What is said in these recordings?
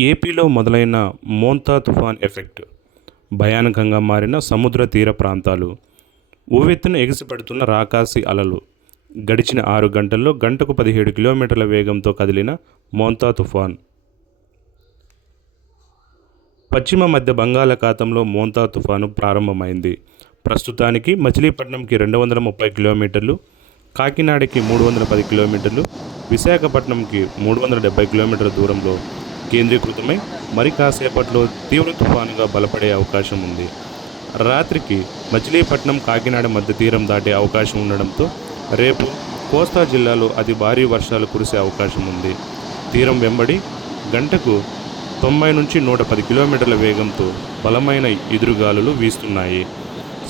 ఏపీలో మొదలైన మోంతా తుఫాన్ ఎఫెక్ట్. భయానకంగా మారిన సముద్ర తీర ప్రాంతాలు. ఉవ్వెత్తున ఎగిసిపడుతున్న రాకాసి అలలు. గడిచిన ఆరు గంటల్లో గంటకు పదిహేడు కిలోమీటర్ల వేగంతో కదిలిన మోంతా తుఫాన్. పశ్చిమ మధ్య బంగాళాఖాతంలో మోంతా తుఫాను ప్రారంభమైంది. ప్రస్తుతానికి మచిలీపట్నంకి రెండు వందల ముప్పై కిలోమీటర్లు కాకినాడకి మూడు వందల పది కిలోమీటర్లు విశాఖపట్నంకి మూడు వందల డెబ్బై కిలోమీటర్ల దూరంలో కేంద్రీకృతమై మరి కాసేపట్లో తీవ్ర తుఫానుగా బలపడే అవకాశం ఉంది. రాత్రికి మచిలీపట్నం కాకినాడ మధ్య తీరం దాటే అవకాశం ఉండడంతో రేపు కోస్తా జిల్లాలో అతి భారీ వర్షాలు కురిసే అవకాశం ఉంది. తీరం వెంబడి గంటకు తొంభై నుంచి నూట పది కిలోమీటర్ల వేగంతో బలమైన ఎదురుగాలులు వీస్తున్నాయి.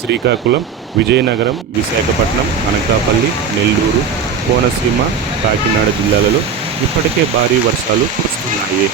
శ్రీకాకుళం విజయనగరం విశాఖపట్నం అనకాపల్లి నెల్లూరు కోనసీమ కాకినాడ జిల్లాలలో ఇప్పటికే భారీ వర్షాలు కురుస్తున్నాయి.